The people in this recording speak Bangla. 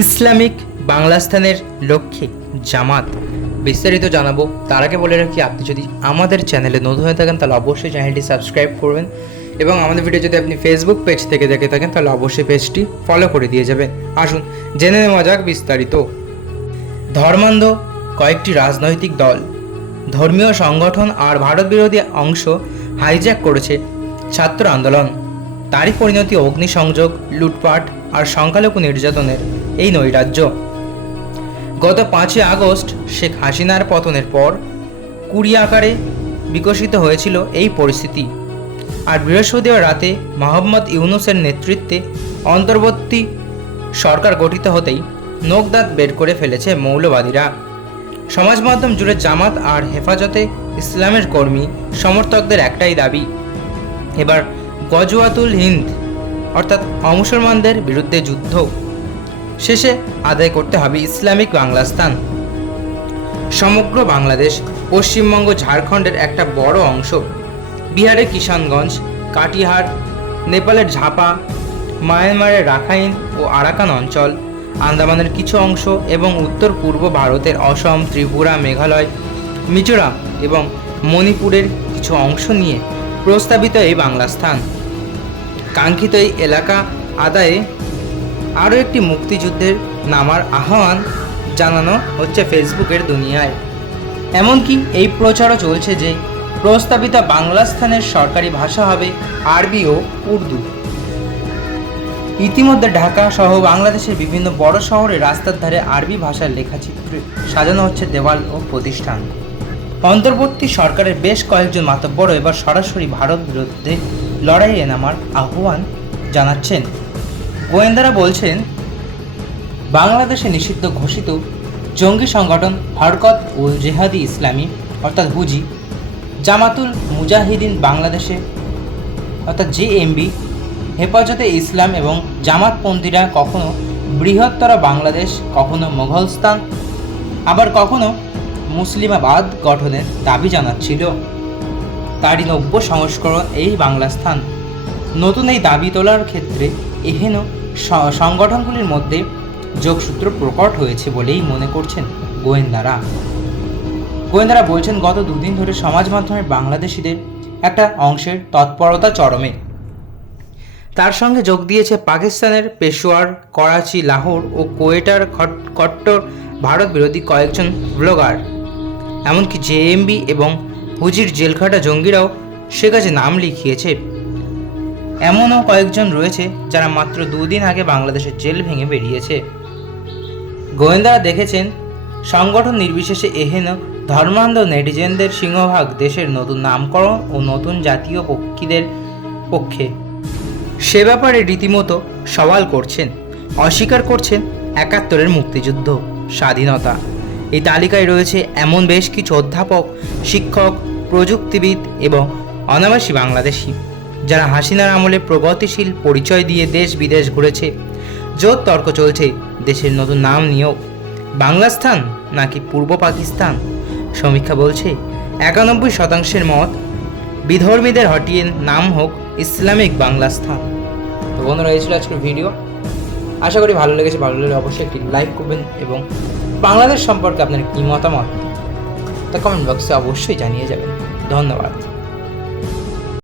ইসলামিক বাংলাস্তানের লক্ষ্যে জামাত বিস্তারিত জানাবো। তার আগে বলে রাখি, আপনি যদি আমাদের চ্যানেলে নতুন হয়ে থাকেন তাহলে অবশ্যই চ্যানেলটি সাবস্ক্রাইব করবেন এবং আমাদের ভিডিও যদি আপনি ফেসবুক পেজ থেকে দেখে থাকেন তাহলে অবশ্যই পেজটি ফলো করে দিয়ে যাবেন। আসুন জেনে নেওয়া যাক বিস্তারিত। ধর্মান্ধ কয়েকটি রাজনৈতিক দল, ধর্মীয় সংগঠন আর ভারত বিরোধী অংশ হাইজ্যাক করেছে ছাত্র আন্দোলন। তারই পরিণতি অগ্নিসংযোগ, লুটপাট আর সংখ্যালঘু নির্যাতনের এই নৈরাজ্য। গত 5ই আগস্ট শেখ হাসিনার পতনের পর কুড়ি আকারে বিকশিত হয়েছিল এই পরিস্থিতি। আর বৃহস্পতিবার রাতে মোহাম্মদ ইউনূসের নেতৃত্বে অন্তর্বর্তী সরকার গঠিত হতেই নোকদাঁত বের করে ফেলেছে মৌলবাদীরা। সমাজ মাধ্যম জুড়ে জামাত আর হেফাজতে ইসলামের কর্মী সমর্থকদের একটাই দাবি, এবার গজওয়াতুল হিন্দ অর্থাৎ অমুসলমানদের বিরুদ্ধে যুদ্ধ শেষে আদায় করতে হবে ইসলামিক বাংলাস্তান। সমগ্র বাংলাদেশ, পশ্চিমবঙ্গ, ঝাড়খণ্ডের একটা বড় অংশ, বিহারের কিষানগঞ্জ, কাটিহার, নেপালের ঝাপা, মায়ানমারের রাখাইন ও আরাকান অঞ্চল, আন্দামানের কিছু অংশ এবং উত্তর পূর্ব ভারতের অসম, ত্রিপুরা, মেঘালয়, মিজোরাম এবং মণিপুরের কিছু অংশ নিয়ে প্রস্তাবিত এই বাংলাস্তান। কাঙ্ক্ষিত এই এলাকা আদায়ে আরও একটি মুক্তিযুদ্ধের নামার আহ্বান জানানো হচ্ছে ফেসবুকের দুনিয়ায়। এমনকি এই প্রচারও চলছে যে প্রস্তাবিত বাংলাস্তানের সরকারি ভাষা হবে আরবি ও উর্দু। ইতিমধ্যে ঢাকা সহ বাংলাদেশের বিভিন্ন বড় শহরে রাস্তার ধারে আরবি ভাষার লেখাচিত্রে সাজানো হচ্ছে দেওয়াল ও প্রতিষ্ঠান। অন্তর্বর্তী সরকারের বেশ কয়েকজন মাতব্বরও এবার সরাসরি ভারত বিরুদ্ধে লড়াইয়ে নামার আহ্বান জানাচ্ছেন। গোয়েন্দারা বলছেন, বাংলাদেশে নিষিদ্ধ ঘোষিত জঙ্গি সংগঠন হরকত উল জেহাদি ইসলামী অর্থাৎ হুজি, জামাতুল মুজাহিদিন বাংলাদেশে অর্থাৎ জেএমবি, হেফাজতে ইসলাম এবং জামাতপন্থীরা কখনো বৃহত্তর বাংলাদেশ, কখনো মোগলস্তান, আবার কখনো মুসলিমাবাদ গঠনের দাবি জানাচ্ছিল। তারই নব্য সংস্করণ এই বাংলাস্তান। নতুন এই দাবি তোলার ক্ষেত্রে এহেন সংগঠনগুলির মধ্যে যোগসূত্র প্রকট হয়েছে বলেই মনে করছেন গোয়েন্দারা বলছেন, গত দুদিন ধরে সমাজ মাধ্যমে বাংলাদেশিদের একটা অংশের তৎপরতা চরমে। তার সঙ্গে যোগ দিয়েছে পাকিস্তানের পেশোয়ার, করাচি, লাহোর ও কোয়েটার কট্টর ভারত বিরোধী কয়েকজন ব্লগার। এমনকি জেএমবি এবং হুজির জেলখাটা জঙ্গিরাও সে কাজে নাম লিখিয়েছে। এমনও কয়েকজন রয়েছে যারা মাত্র 2 দিন আগে বাংলাদেশের জেল ভেঙে বেরিয়েছে। গোয়েন্দারা দেখেছেন, সংগঠন নির্বিশেষে এহেন ধর্মান্ধ নেটিজেনদের সিংহভাগ দেশের নতুন নামকরণ ও নতুন জাতীয় পক্ষীদের পক্ষে। সে ব্যাপারে রীতিমতো সওয়াল করছেন, অস্বীকার করছেন 71-এর মুক্তিযুদ্ধ, স্বাধীনতা। এই তালিকায় রয়েছে এমন বেশ কিছু অধ্যাপক, শিক্ষক, প্রযুক্তিবিদ এবং অনাবাসী বাংলাদেশি যারা হাসিনার আমলে প্রগতিশীল পরিচয় দিয়ে দেশ বিদেশ ঘুরেছে। জোর তর্ক চলছে দেশের নতুন নাম নিয়েও, বাংলাস্তান নাকি পূর্ব পাকিস্তান। সমীক্ষা বলছে 91% মত বিধর্মীদের হটিয়ে নাম হোক ইসলামিক বাংলাস্তান। তো বন্ধুরা, এই ছিল আজকের ভিডিও। আশা করি ভালো লেগেছে। ভালো লাগলে অবশ্যই একটি লাইক করবেন এবং বাংলাদেশ সম্পর্কে আপনার কী মতামত তা কমেন্ট বক্সে অবশ্যই জানিয়ে যাবেন। ধন্যবাদ।